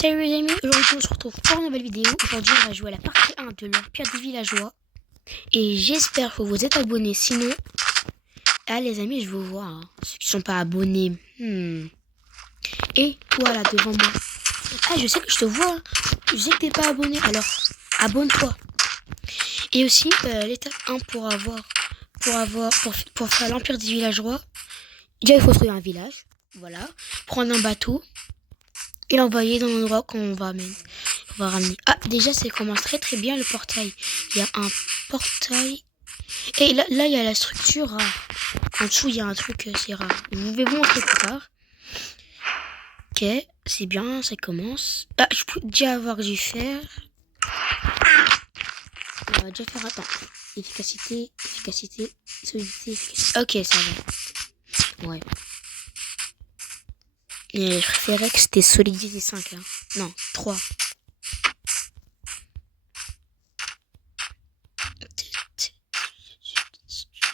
Salut les amis, aujourd'hui on se retrouve pour une nouvelle vidéo. Aujourd'hui on va jouer à la partie 1 de l'Empire des Villageois. Et j'espère que vous êtes abonnés, sinon... Ah les amis, je vous vois, hein. Ceux qui ne sont pas abonnés. Et toi là devant moi. Ah je sais que je te vois, je sais que t'es pas abonné, alors abonne-toi. Et aussi l'étape 1 pour faire l'Empire des Villageois. Déjà il faut trouver un village, voilà. Prendre un bateau et l'envoyer dans l'endroit qu'on va ramener. Ah, déjà, ça commence très très bien le portail. Il y a un portail. Et là il y a la structure rare. En dessous, il y a un truc, c'est rare. Je vais vous montrer plus tard. Ok, c'est bien, ça commence. Ah, je peux déjà avoir dû faire. On va déjà faire, attends. Efficacité, solidité, efficacité. Ok, ça va. Ouais. Et je préférais que c'était solidité 5, hein. Non, 3.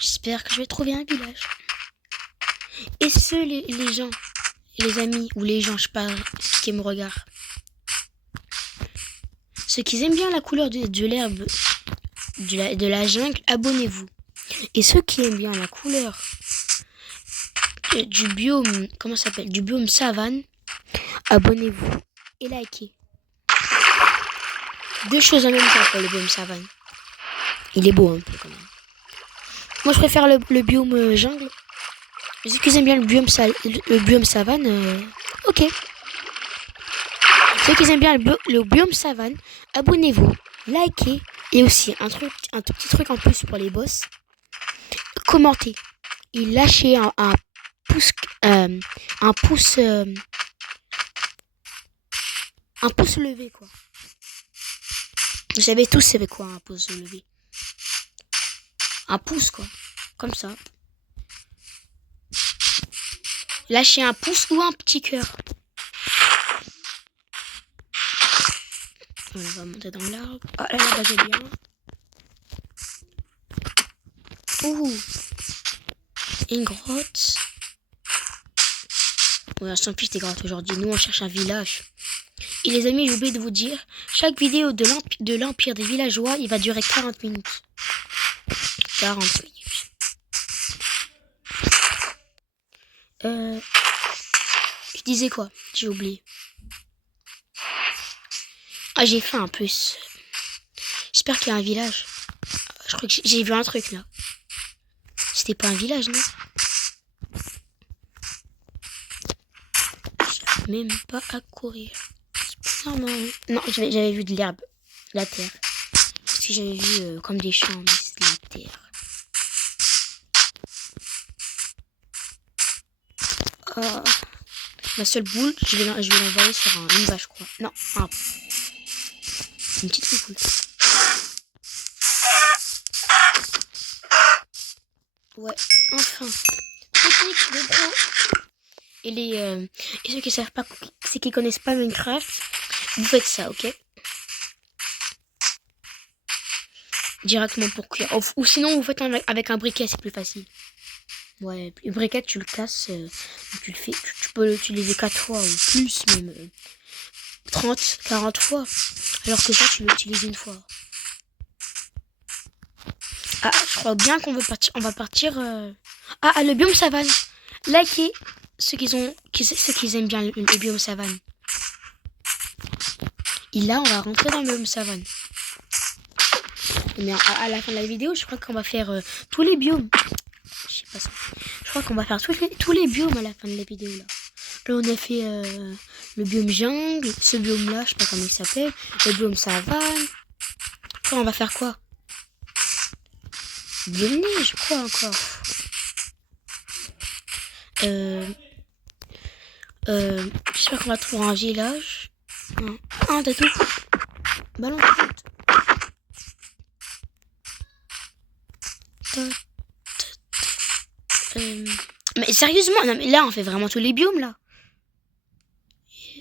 J'espère que je vais trouver un village. Et les gens, les amis, ou les gens, je sais pas, ceux qui me regardent, ceux qui aiment bien la couleur de l'herbe, de la jungle, abonnez-vous. Et ceux qui aiment bien la couleur du biome, comment ça s'appelle, du biome savane, abonnez-vous et likez. 2 choses en même temps pour le biome savane. Il est beau un peu quand même. Moi je préfère le biome jungle. Ceux qui aiment bien le biome savane, ok. Ceux qui aiment bien le biome savane, abonnez-vous, likez. Et aussi un tout petit truc en plus pour les boss. Commentez. Et lâchez un pouce levé quoi. Vous savez tous c'est quoi un pouce levé. Un pouce quoi. Comme ça. Lâchez un pouce ou un petit cœur. On va monter dans l'arbre. Ah là là, c'est bien. Ouh. Une grotte. Ouais, on s'en fiche des grottes aujourd'hui. Nous, on cherche un village. Et les amis, j'ai oublié de vous dire, chaque vidéo de l'Empire des Villageois, il va durer 40 minutes. 40 minutes. Je disais quoi? J'ai oublié. Ah, j'ai faim en plus. J'espère qu'il y a un village. Je crois que j'ai vu un truc là. C'était pas un village, non? J'arrive même pas à courir. Non, j'avais vu de l'herbe. La terre. Parce que j'avais vu comme des champs, mais c'est de la terre. Ma seule boule, je vais l'envoyer sur une vache, je crois. Non, une petite boule. Ouais, enfin. Technique de pro. Et ceux qui savent pas, ceux qui connaissent pas Minecraft, vous faites ça, ok? Directement pour cuire. Ou sinon, vous faites avec un briquet, c'est plus facile. Ouais, le briquet, tu le casses, tu le fais, tu peux l'utiliser 4 fois ou plus, même 30, 40 fois. Alors que ça, tu l'utilises une fois. Ah, je crois bien qu'on veut partir. On va partir. Ah, le biome savane. Likez ceux qui aiment bien le biome savane. Et là, on va rentrer dans le biome savane. Mais à la fin de la vidéo, je crois qu'on va faire tous les biomes. Je sais pas ça. Je crois qu'on va faire tous les biomes à la fin de la vidéo là. Là, on a fait le biome jungle, ce biome là, je sais pas comment il s'appelle, le biome savane. Après, on va faire quoi? Biome neige, je crois encore. J'espère qu'on va trouver un village. Ah, t'as tout. Ballon de foot. Mais sérieusement, non mais là on fait vraiment tous les biomes là.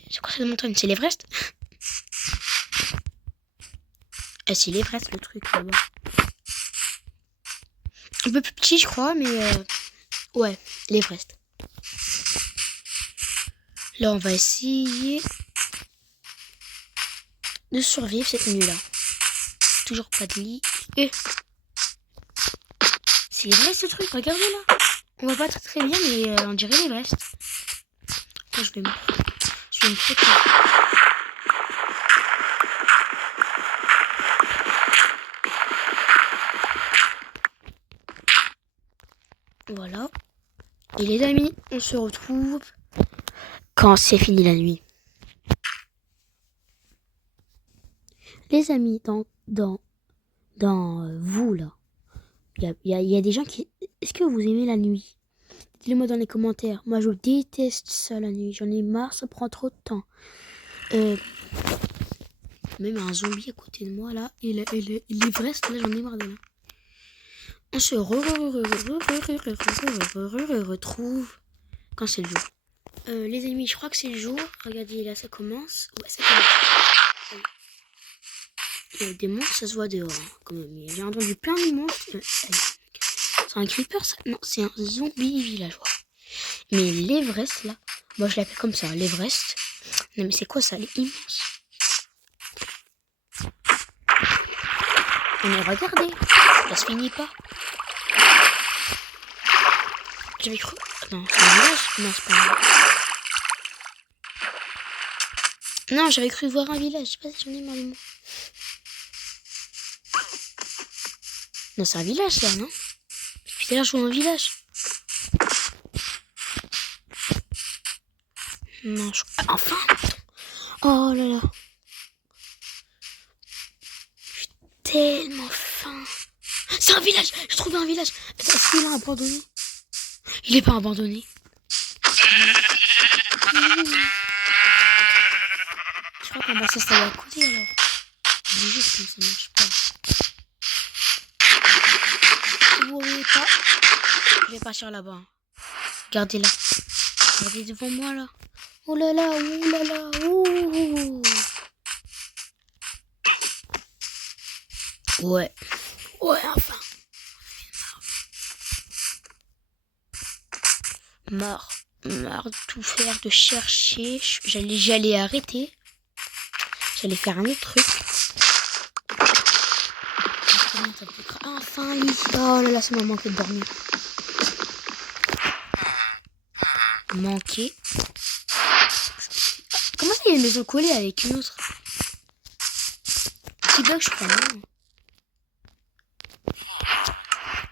C'est quoi cette montagne? C'est l'Everest? Ah c'est l'Everest le truc là-bas. Un peu plus petit je crois mais ouais, l'Everest. Là on va essayer. de survivre cette nuit-là. Toujours pas de lit. Et c'est vrai ce truc, regardez là. On voit pas très bien, mais on dirait l'Everest. Je vais me protéger. Voilà. Et les amis, on se retrouve quand c'est fini la nuit. Les amis, dans vous là, il y a des gens qui... Est-ce que vous aimez la nuit? Dites-le-moi dans les commentaires. Moi, je déteste ça la nuit. J'en ai marre, ça prend trop de temps. Même un zombie à côté de moi là. Et l'Everest, là, j'en ai marre de là. On se retrouve quand c'est le jour. Les amis, je crois que c'est le jour. Regardez, là, ça commence. Ouais, ça commence. Il y a des monstres, ça se voit dehors. Hein, quand même. J'ai entendu plein de monstres. C'est un creeper, ça? Non, c'est un zombie villageois. Mais l'Everest, là, moi je l'appelle comme ça, l'Everest. Non, mais c'est quoi ça? Elle est immense. Mais regardez, ça se finit pas. J'avais cru. Non, c'est un village? Non, c'est pas un village. Non, j'avais cru voir un village. Je sais pas si j'en ai marre de moi. Non, c'est un village là, non? Depuis tout à l'heure, je vois un village. Non, je... Ah, enfin! Oh là là! J'ai tellement faim! C'est un village! J'ai trouvé un village! Est-ce qu'il est abandonné? Il est pas abandonné. Je crois qu'on va s'installer à côté alors. Je dis juste que ça marche pas. Vous voyez pas? Je vais partir là-bas. Regardez là. Regardez devant moi là. Oh là là, ouh là là, ouh. Ouais. Ouais, enfin. Marre de tout faire, de chercher. J'allais arrêter. J'allais faire un autre truc. Enfin, ici. Oh là là, ça m'a manqué de dormir. Manqué. Comment ça, il y a une maison collée avec une autre? Petit bug, je crois, non?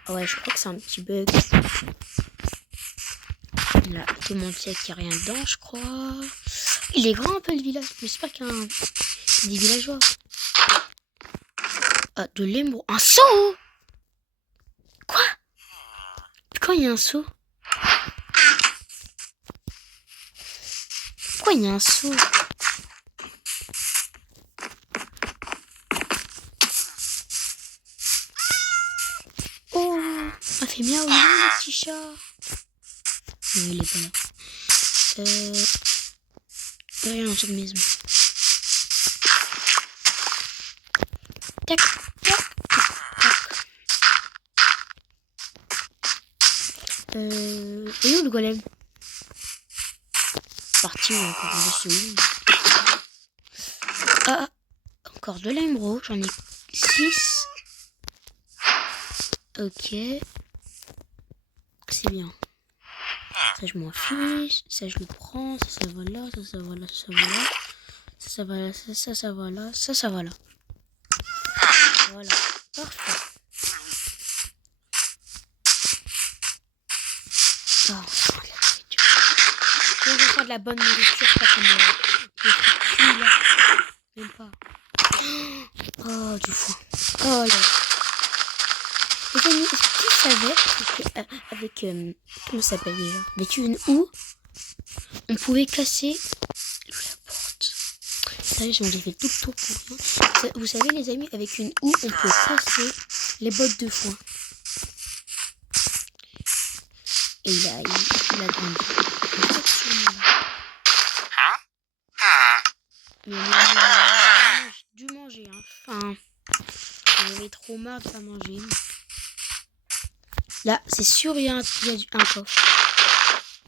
Ah ouais, je crois que c'est un petit bug. Là, tout le monde sait qu'il n'y a rien dedans, je crois. Il est grand un peu le village. J'espère qu'il y a des villageois. Ah, de l'émeraude. Un seau! Quoi? Quand il y a un seau? Pourquoi il y a un seau? Oh! Ça fait miaou, le petit chat. Non, il est pas là. Rien dans cette maison. Tac, tac, tac. Et où le golem? Parti encore de ce. Ah, encore de l'émeraude. J'en ai 6. Ok. C'est bien. Ça, je m'en fiche. Ça, je le prends. Ça va là. Ça va là. Ça va là. Ça va là. Ça va là. Ça va là. Voilà. Parfait. Oh, je vais faire de la bonne nourriture. Pas comme des fruits là. Même pas. Oh, du foin. Oh là. Les amis, est-ce que tu savais avec comment ça s'appelle déjà? Avec une houe, on pouvait casser la porte. Sérieux, j'ai fait tout le tour pour rien. Vous savez les amis, avec une houe, on peut casser les bottes de foin. Et il a grandi. Mais j'ai dû manger, hein. Enfin, j'avais trop marre de pas manger. Là, c'est sûr, il y a un coffre.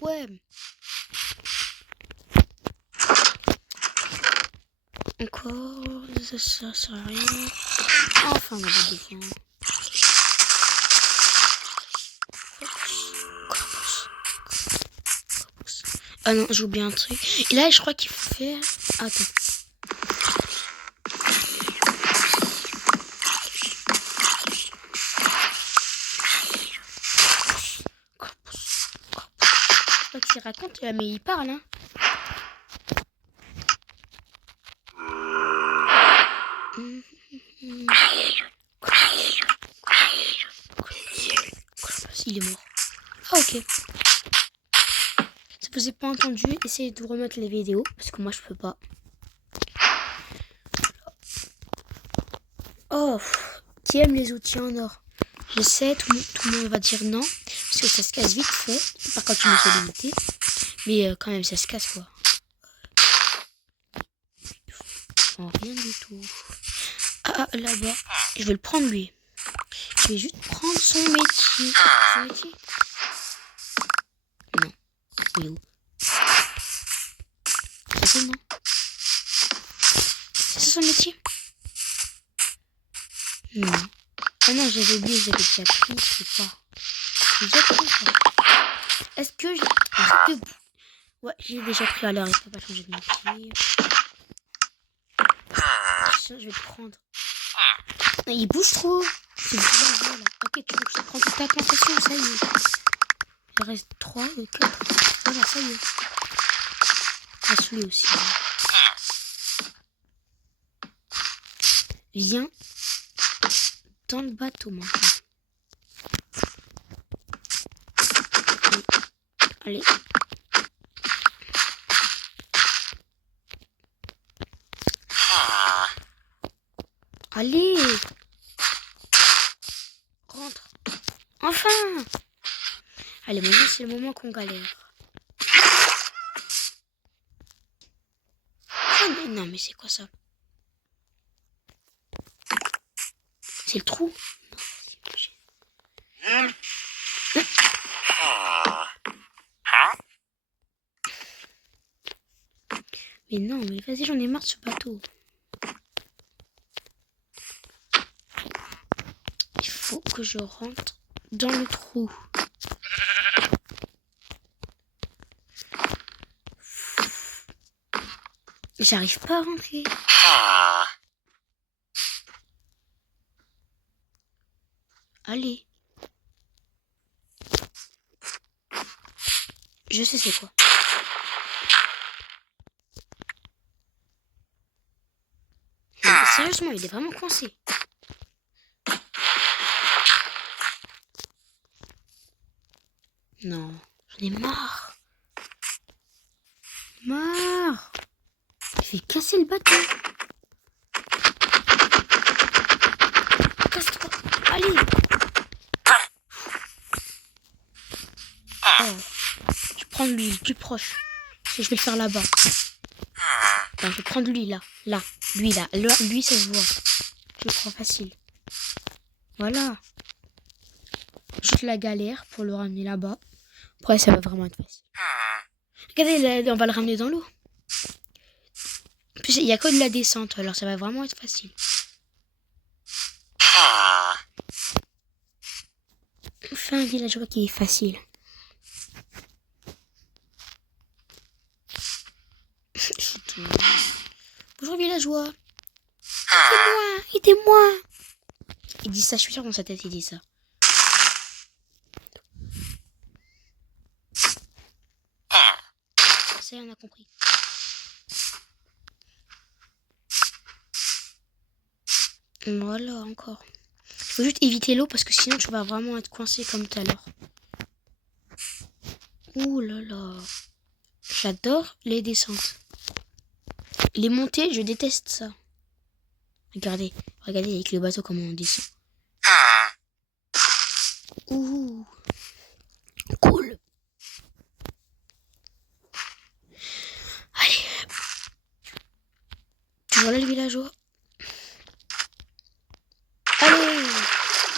Ouais. Encore, ça sert à rien. Enfin, on va défendre. Ah non, j'ai oublié un truc. Et là, je crois qu'il faut faire... Attends. Je crois qu'il raconte, mais il parle, hein. Il est mort. Ah, ok. Si vous n'avez pas entendu, essayez de remettre les vidéos, parce que moi, je peux pas. Oh, qui aime les outils en or? Je sais, tout le monde va dire non, parce que ça se casse vite fait, par contre une solidité. Mais quand même, ça se casse, quoi. Oh, rien du tout. Ah, là-bas. Je vais le prendre, lui. Je vais juste prendre son métier. Son métier? Non. Il est où? C'est non. C'est ça son métier? Non. Ah non, j'avais oublié, j'avais déjà pris, je sais pas. J'ai déjà pris ça. Est-ce que ouais, j'ai déjà pris, alors il faut pas changer de métier. Je vais le prendre. Il bouge trop. C'est violent, là. Ok, tu veux que je prends toute ta plantation, ça y est. Il reste 3 et 4. Voilà, ça y est. Il reste lui aussi. Viens dans le bateau maintenant. Allez. Allez. Rentre. Enfin. Allez, maintenant c'est le moment qu'on galère. Oh, mais non, mais c'est quoi ça? C'est le trou? Mais non, mais vas-y, j'en ai marre de ce bateau. Il faut que je rentre dans le trou. J'arrive pas à rentrer. Allez. Je sais c'est quoi. Mais sérieusement, il est vraiment coincé. Non, j'en ai marre. Marre. Je vais casser le bateau. Casse-toi. Allez. Oh. Je prends lui, le plus proche. Je vais le faire là-bas. Enfin, je vais prendre lui là. Là. Lui là. Lui, ça se voit. Je le prends facile. Voilà. Juste la galère pour le ramener là-bas. Après, ça va vraiment être facile. Regardez, on va le ramener dans l'eau. En plus, il n'y a que de la descente, alors ça va vraiment être facile. Enfin, un villageois qui est facile. Bonjour villageois. Aidez-moi, aidez-moi. Il dit ça, je suis sûre dans sa tête, il dit ça. Ça y est, on a compris. Voilà, encore. Il faut juste éviter l'eau parce que sinon tu vas vraiment être coincé comme tout à l'heure. Ouh là là. J'adore les descentes. Les montées, je déteste ça. Regardez, regardez avec le bateau comment on descend. Ouh. Cool. Allez. Voilà le villageois. Allez.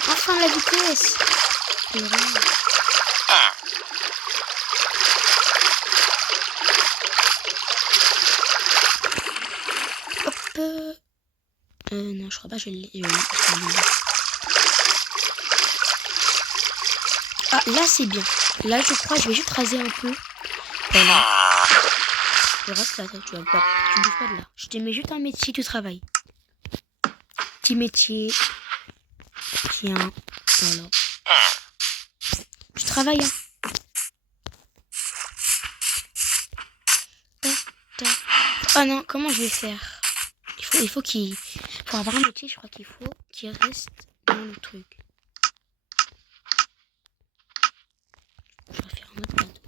Enfin la vitesse. Non, je crois pas, je l'ai. Ah, là, c'est bien. Là, je crois, je vais juste raser un peu. Voilà. Le reste, là, tu vas pas. Tu bouges pas de là. Je te mets juste un métier, tu travailles. Petit métier. Tiens. Voilà. Je travaille, hein. Oh non, comment je vais faire? Il faut qu'il... Pour avoir un métier, je crois qu'il faut qu'il reste dans le truc. Je vais faire un autre bateau.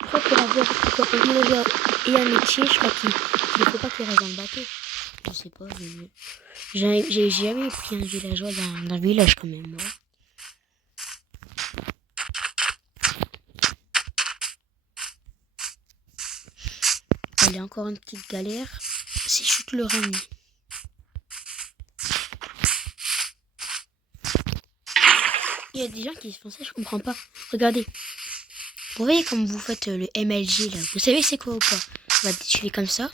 Je crois pour avoir un villageois et un métier, je crois qu'il faut pas qu'il reste dans le bateau. Je sais pas, j'ai jamais pris un villageois dans un village quand même, moi. Allez, encore une petite galère. C'est chute le rami. Il y a des gens qui se font ça, je comprends pas. Regardez. Vous voyez comme vous faites le MLG là. Vous savez c'est quoi ou pas? Tu fais comme ça.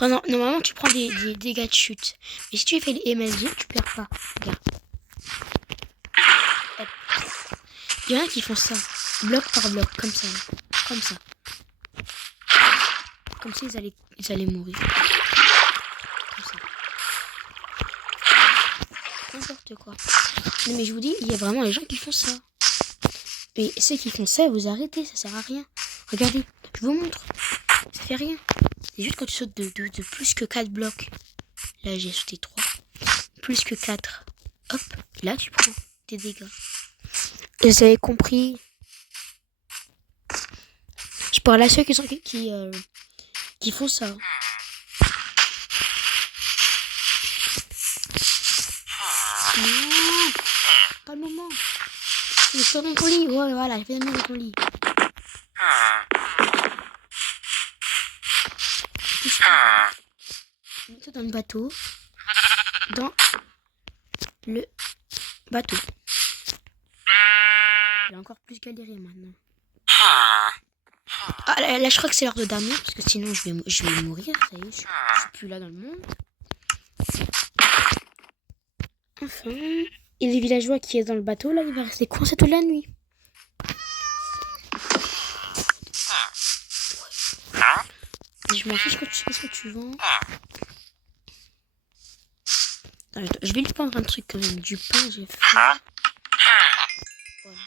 Normalement tu prends des dégâts de chute. Mais si tu fais les MLG, tu perds pas. Regarde. Hop. Il y en a qui font ça. Bloc par bloc. Comme ça. Là. Comme ça. Comme si ils allaient mourir. Comme ça. N'importe quoi. Non, mais je vous dis, il y a vraiment les gens qui font ça. Et ceux qui font ça, vous arrêtez, ça sert à rien. Regardez, je vous montre. Ça fait rien. C'est juste quand tu sautes de plus que 4 blocs. Là, j'ai sauté 3. Plus que 4. Hop, là, tu prends tes dégâts. Vous avez compris. Je parle à ceux qui font ça. Non, pas le moment. Je sors dans ton lit. Ouais, voilà, je vais dans ton lit. Mets-toi dans le bateau. Dans le bateau. J'ai encore plus galéré maintenant. Ah, là, je crois que c'est l'heure de dormir parce que sinon je vais mourir. Ça y est, je suis plus là dans le monde. Enfin, et les villageois qui est dans le bateau, là, il va rester coincé toute la nuit. Et je m'en fiche qu'est-ce que tu vends. Attends, je vais lui prendre un truc quand même. Du pain, j'ai faim. Voilà.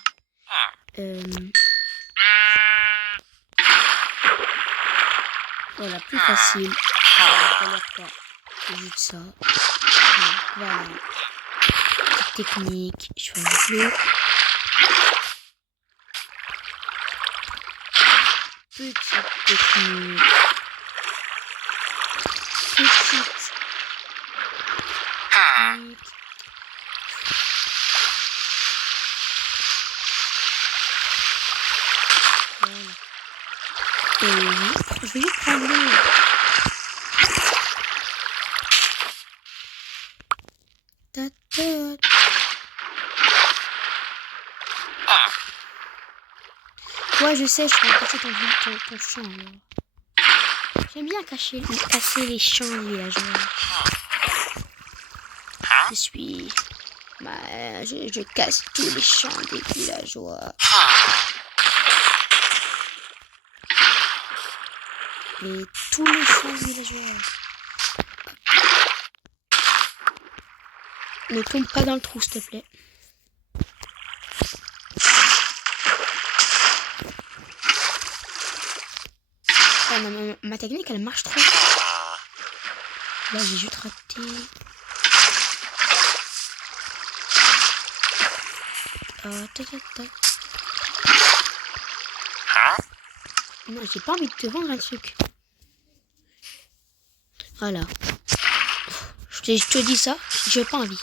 Voilà, plus facile. Voilà, pas. C'est juste ça. Voilà. Petite technique. Je fais un peu. Petite technique. Petite technique. Voilà. Et je vais juste prendre l'eau. Ouais, je sais, je vais casser ton champ. J'aime bien casser les champs des villageois. Je casse tous les champs des villageois. Et tous les champs des villageois. Ne tombe pas dans le trou, s'il te plaît. Ah non, ma technique, elle marche trop. Là, j'ai juste raté. Non, j'ai pas envie de te vendre un truc. Voilà. Je te dis ça, j'ai pas envie.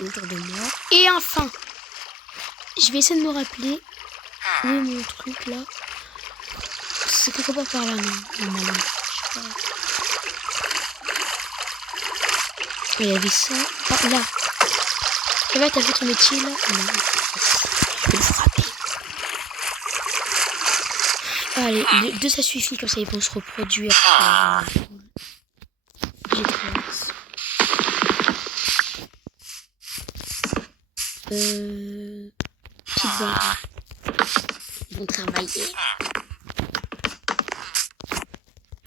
Autour de moi. Et enfin, je vais essayer de me rappeler où est mon truc là. C'est quelque part par là, non? Normalement. Je sais pas. Il y avait ça par là. Ça va, t'as fait ton métier là? Non. Je vais le frapper. Allez, deux ça suffit, comme ça ils vont se reproduire. J'ai très hâte. Petite barre. Ils vont travailler.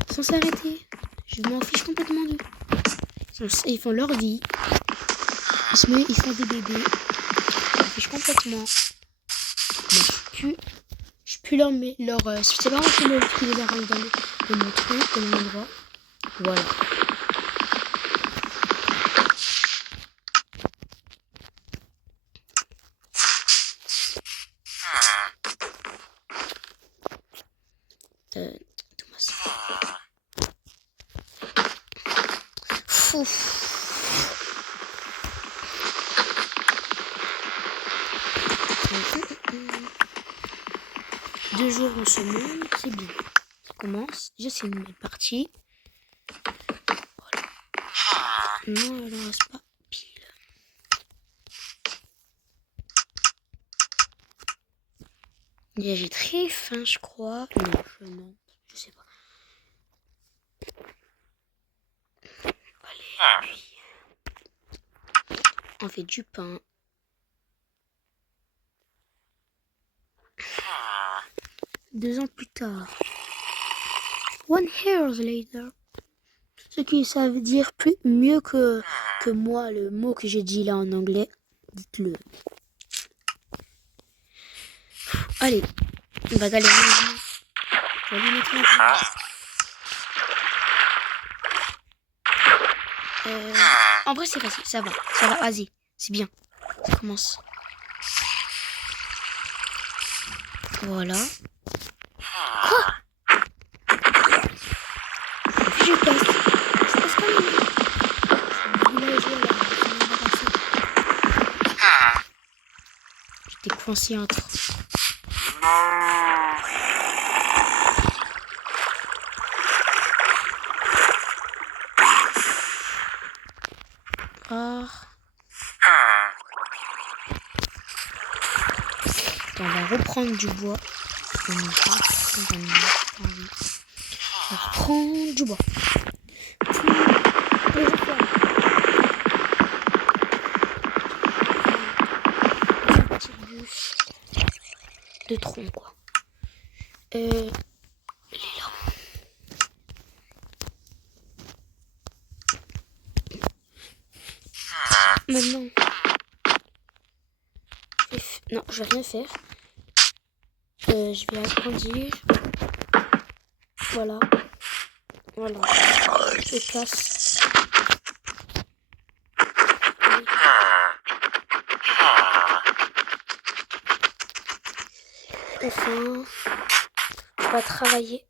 Sans s'arrêter. Je m'en fiche complètement d'eux. Ils font leur vie. Ils font des bébés. Je m'en fiche complètement. Moi, je pue leur... c'est pas moi qui les a ramenés dans mon truc, dans mon endroit. Voilà. Thomas. Fou. 2 jours on se monte, c'est bien. Ça commence. Déjà c'est une belle partie. Voilà. Non, elle en reste pas pile. Déjà j'ai très faim, je crois. Non, je sais pas. Allez, puis... on fait du pain. Deux ans plus tard. 1 years later. Ce qui ça veut dire mieux que moi, le mot que j'ai dit là en anglais. Dites-le. Allez, on va galérer. On va lui mettre en vrai, c'est facile. Ça va, vas-y. C'est bien. Ça commence. Voilà. Quoi? Je passe. Je passe quand même. J'étais coincé entre. On va reprendre du bois. On va reprendre du bois. De tronc quoi. Elle est là. Maintenant. Non, je vais rien faire. Je vais agrandir. Voilà. Je casse. Enfin, on va travailler.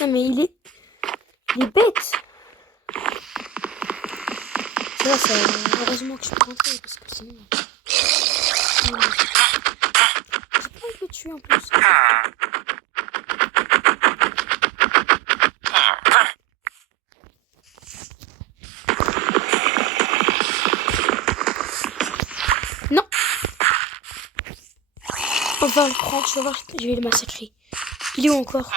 Non mais il est bête. C'est vrai, heureusement que je peux rentrer parce que sinon. J'ai pas envie de le tuer en plus. Non. On va le prendre, je vais voir, je vais le massacrer. Il est où encore?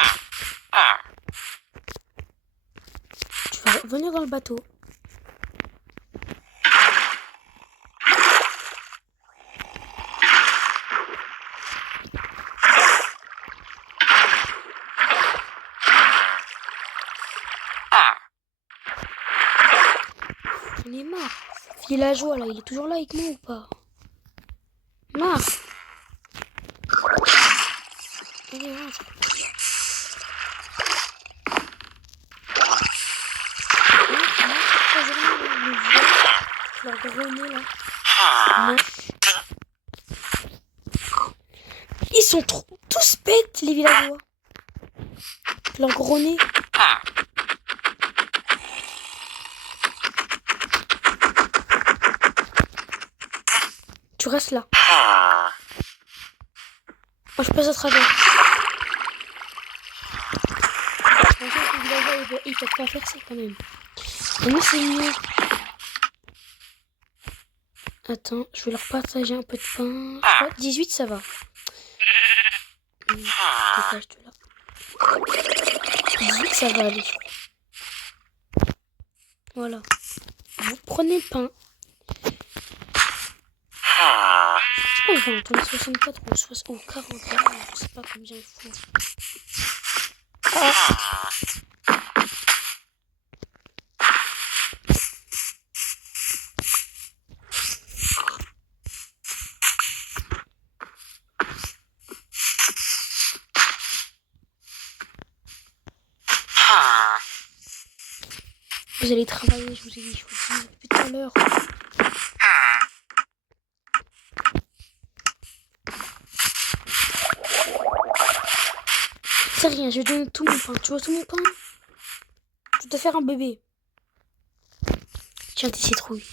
Tu vas venir dans le bateau. J'en ai marre. Villageois là, il est toujours là avec moi ou pas? Marre. Allez, rentre. Leur grenouille là. Moche. Ils sont tous bêtes les villageois. Leur gros nez. Tu restes là. Moi je passe à travers. Les villageois ils peuvent pas faire ça quand même. Mais moi c'est mieux. Attends, je vais leur partager un peu de pain. Je crois 18, ça va. Dégage de là. 18, ça va aller. Voilà. Vous prenez le pain. Je sais pas, il va entendre 64 ou 60 ou 40. Je sais pas combien il faut. Vous allez travailler, je vous ai dit, je vous le dis depuis tout à l'heure. C'est rien, je vais donner tout mon pain. Tu vois tout mon pain? Je vais te faire un bébé. Tiens tes citrouilles.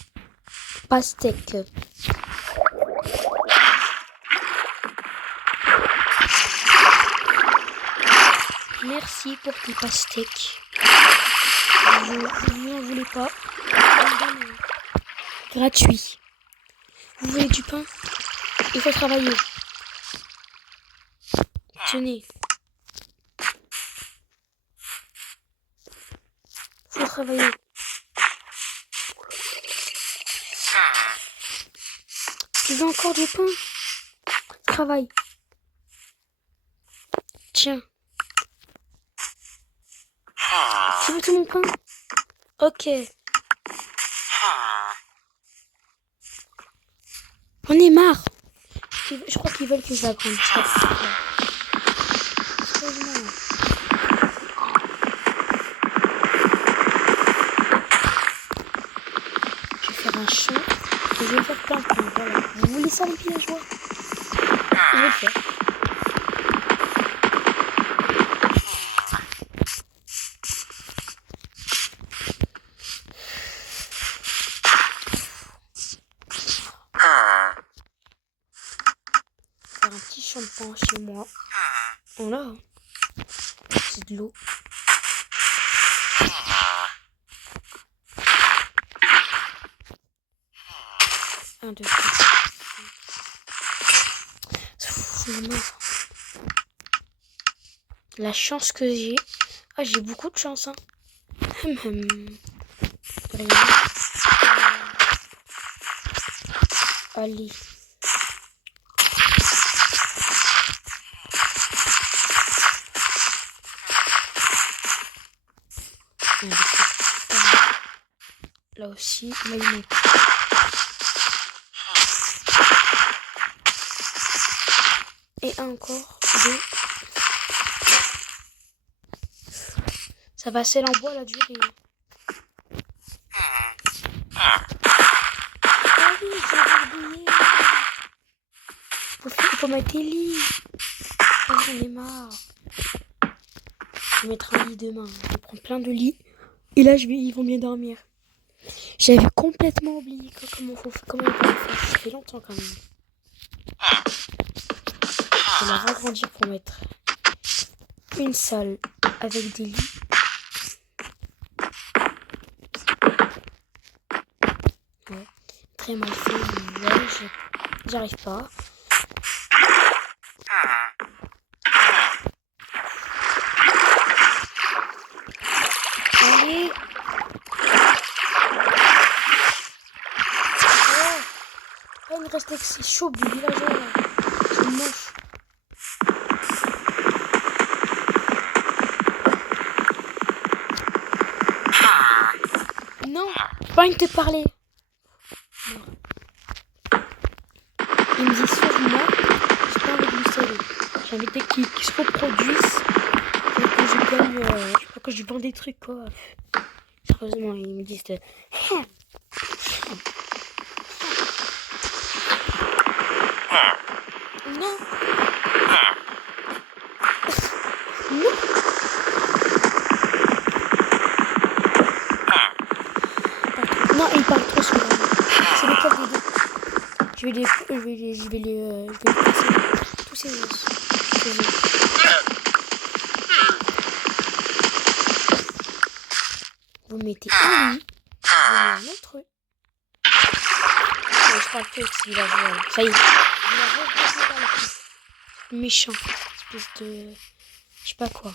Pastèque. Merci pour tes pastèques. Je n'en voulais pas. Gratuit. Vous voulez du pain? Il faut travailler. Tenez. Il faut travailler. Tu veux encore du pain? Travaille. Tiens. Tu veux tout mon pain? Ok. J'en ai marre. Je crois qu'ils veulent que j'agrandisse. Je vais faire un champ et je vais faire plein de pain. Voilà. Vous voulez ça les villageois? Je vais le faire. Faire un petit champ de pain chez moi. Voilà. C'est de l'eau. Un, deux, trois. La chance que j'ai. Ah, j'ai beaucoup de chance, hein. Rien. Allez. Là aussi, là il manque. Et encore deux. Ça va sceller en bois la durée. Allez, j'ai oublié. Il faut mettre des lits. Oh, j'en ai marre. Je vais mettre un lit demain. Je vais prendre plein de lits. Et là, ils vont bien dormir. J'avais complètement oublié comment il faut faire. Ça fait longtemps quand même. Je vais la agrandir pour mettre une salle avec des lits. Ouais, très mal fait. Ouais, j'arrive pas. Allez. Oh, il me reste que c'est chaud du villageois là. C'est moche. Non, pas envie de te parler. Il me dit sauve-moi, j'ai pas envie de lui sauver. J'ai envie qu'ils se reproduisent pour que je gagne, je sais pas, que je vends des trucs quoi. Sérieusement, ils me disent non. Non. Non, il parle trop souvent. C'est le cas des deux. Je vais les casser. Tous ces os. Vous mettez un lit. Vous mettez un autre. Je parle plus avec ce villageois là. Ça y est. Villageois, je ne parle plus. Méchant. Espèce de... Je sais pas quoi.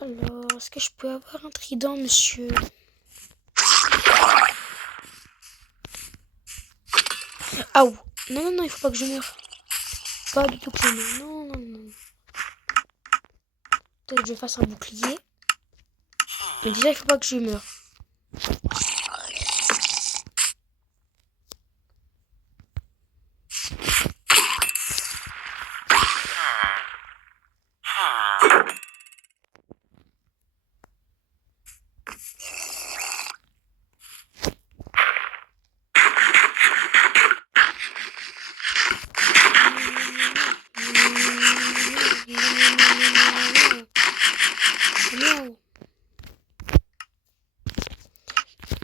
Alors, est-ce que je peux avoir un trident, monsieur? Ah ouh. Non, non, non, il faut pas que je meure. Pas du tout que je meure. Non, non, non. Peut-être que je fasse un bouclier. Mais déjà, il faut pas que je meure.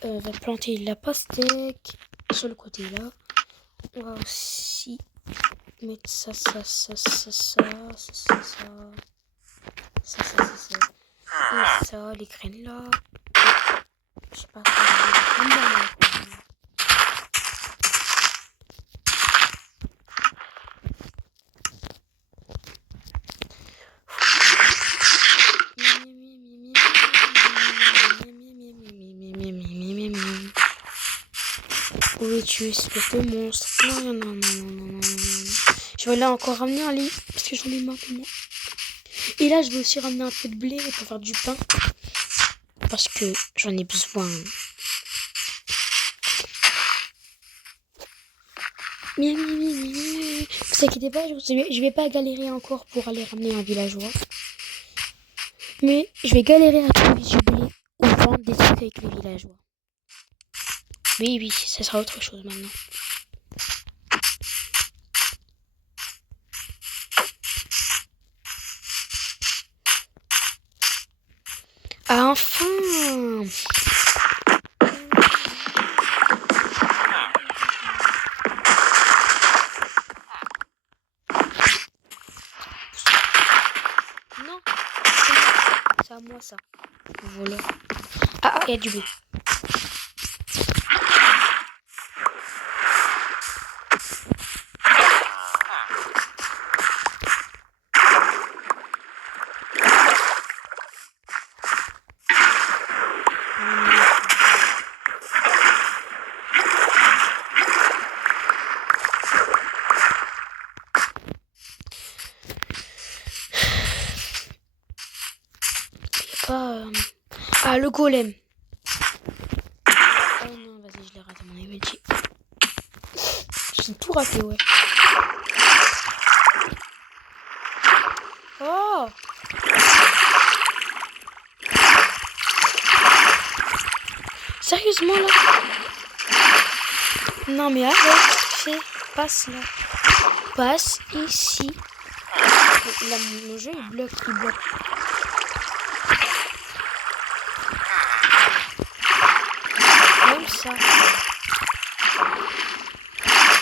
On va planter la pastèque sur le côté là. On va aussi mettre ça, ça, ça, ça, ça, ça, ça, ça, ça, ça, ça, ça. Et ça, les graines là. Je sais pas comment. Où es-tu, espèce de monstre? Non, non, non, non, non, non, non. Je vais là encore ramener un lit, parce que j'en ai maintenant. Et là, je vais aussi ramener un peu de blé pour faire du pain. Parce que j'en ai besoin. Ne vous inquiétez pas, je vais pas galérer encore pour aller ramener un villageois. Mais je vais galérer à trouver du blé ou vendre des trucs avec les villageois. Oui, oui, ça sera autre chose maintenant. Ah, enfin! Non! C'est à moi ça. Voilà. Ah, il y a du blé. Ah, le golem. Oh non, vas-y, je l'ai raté, mon emoji. J'ai tout raté, ouais. Oh! Sérieusement, là? Non, mais arrête, fais. Passe, là. Passe ici. Là, mon jeu, il bloque, il bloque. Comme ça.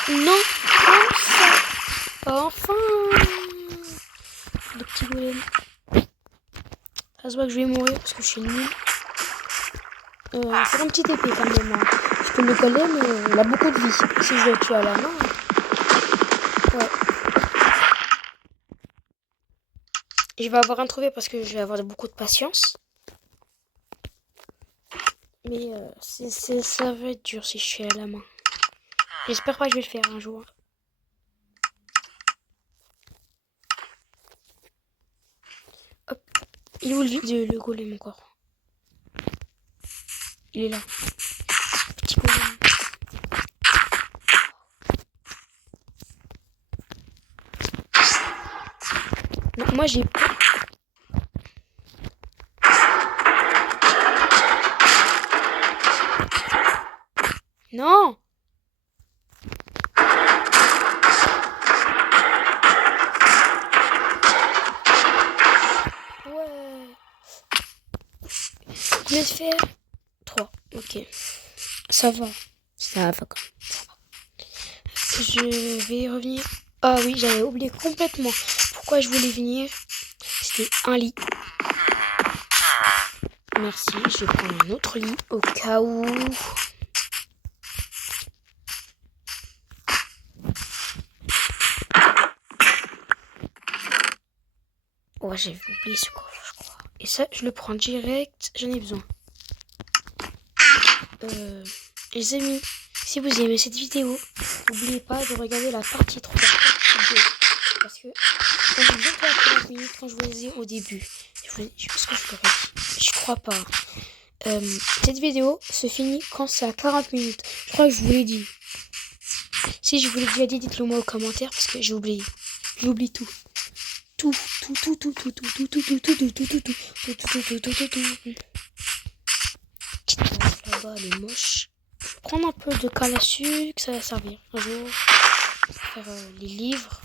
Non, comme ça. Enfin. Le petit golem. Ça se voit que je vais mourir parce que je suis nul. C'est un petit épée quand même. Hein. Je peux le coller, mais il a beaucoup de vie. Si je le tue à la main. Ouais. Je vais avoir un trouvé parce que je vais avoir beaucoup de patience. Mais ça va être dur si je suis à la main. J'espère pas que je vais le faire un jour. Hop. Il est où le golem encore? Il est là. Petit golem. Non, moi j'ai peur. Non! Ouais. Combien de faire? 3. Ok. Ça va. Ça va quand même. Ça va. Je vais revenir. Ah oui, j'avais oublié complètement pourquoi je voulais venir. C'était un lit. Merci. Je vais prendre un autre lit au cas où. j'ai oublié ce coffre, je crois. Et ça, je le prends direct. J'en ai besoin. Les amis, si vous aimez cette vidéo, n'oubliez pas de regarder la partie 3, la partie 2. Parce que on est bientôt à 40 minutes quand je vous ai au début. Je pense que je l'aurais dit. Je crois pas. Cette vidéo se finit quand c'est à 40 minutes. Je crois que je vous l'ai dit. Si je vous l'ai déjà dit, dites-le moi aux commentaires parce que j'ai oublié. J'oublie tout. Tout. Là-bas, elle est moche. Je vais prendre un peu de canne à sucre, ça va servir un jour. Faire les livres.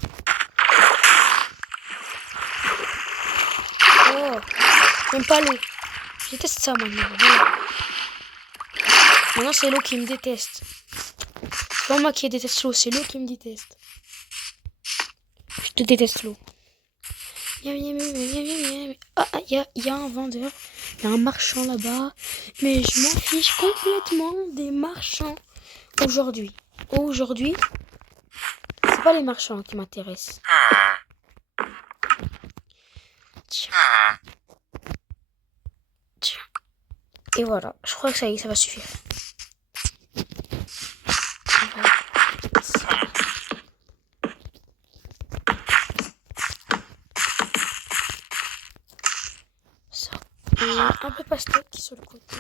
Oh, même pas l'eau. Je déteste ça maintenant. Voilà. Maintenant, c'est l'eau qui me déteste. C'est pas moi qui déteste l'eau, c'est l'eau qui me déteste. Je te déteste l'eau. Ah, il y a un vendeur. Il y a un marchand là-bas. Mais je m'en fiche complètement des marchands. Aujourd'hui, c'est pas les marchands qui m'intéressent. Tiens. Et voilà, je crois que ça y est, ça va suffire. Ça. Et un peu pastèque sur le côté.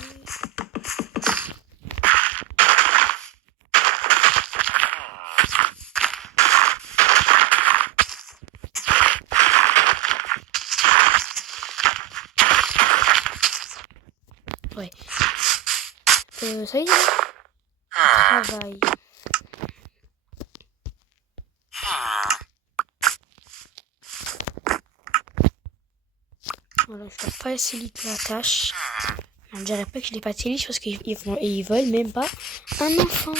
Ouais. Ça y est. Travail. Voilà, je dois faciliter la tâche. On ne dirait pas que je l'ai pas facilité parce qu'ils veulent même pas un enfant.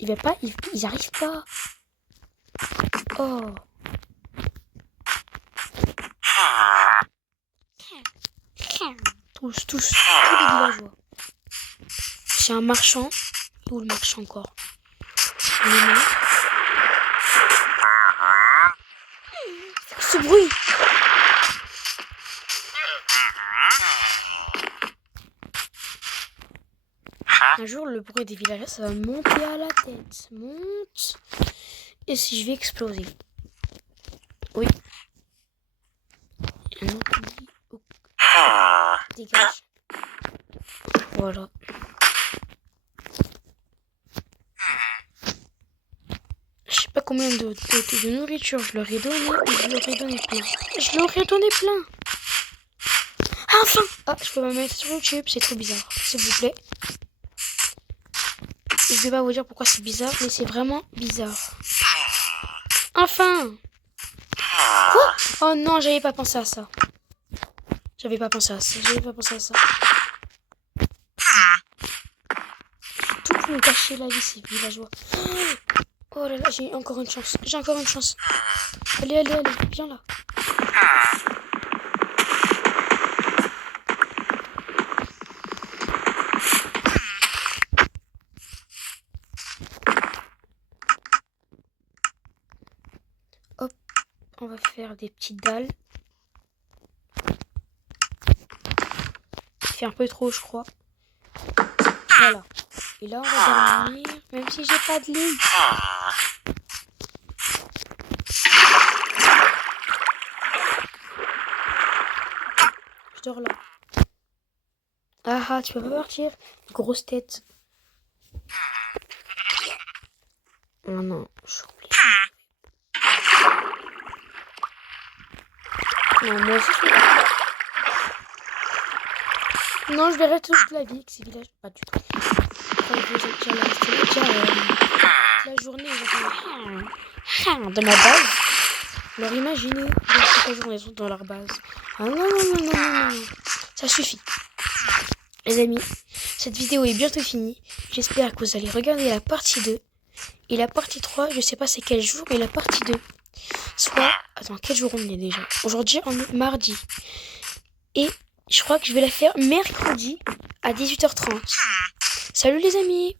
Ils veulent pas, ils arrivent pas. Oh. Tous les villageois. C'est un marchand. Où le marchand encore? Ce bruit. Un jour, le bruit des villageois, ça va monter à la tête. Monte. Et si je vais exploser? Oui. Un autre dit. Dégage. Voilà. Je sais pas combien de nourriture je leur ai donné. Je leur ai donné plein. Je leur ai donné plein. Enfin. Ah, je peux me mettre sur YouTube. C'est trop bizarre. S'il vous plaît. Je vais pas vous dire pourquoi c'est bizarre, mais c'est vraiment bizarre. Enfin. Quoi? Oh non, j'avais pas pensé à ça. J'avais pas pensé à ça. Tout pour me cacher la vie, ces villageois. Oh là là, j'ai encore une chance. Allez, viens là. Hop, on va faire des petites dalles. Il fait un peu trop, je crois. Voilà. Et là, on va dormir, même si j'ai pas de lit. Je dors là. Ah, tu peux pas partir. Grosse tête. Oh non, j'oublie. Non, moi aussi, non, je verrai toute la vie avec ces villages. Pas du tout. La journée, dans ma base. Alors imaginez, toute la journée dans leur base. Ah non. Ça suffit. Les amis, cette vidéo est bientôt finie. J'espère que vous allez regarder la partie 2. Et la partie 3, je sais pas c'est quel jour, mais la partie 2. Soit, attends, quel jour on est déjà? Aujourd'hui, on est mardi. Et je crois que je vais la faire mercredi à 18h30. Salut les amis!